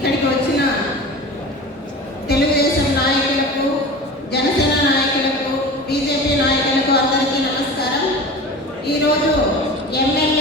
ఇక్కడికి వచ్చిన తెలుగుదేశం నాయకులకు జనసేన నాయకులకు బీజేపీ నాయకులకు అందరికీ నమస్కారం. ఈరోజు ఎమ్మెల్యే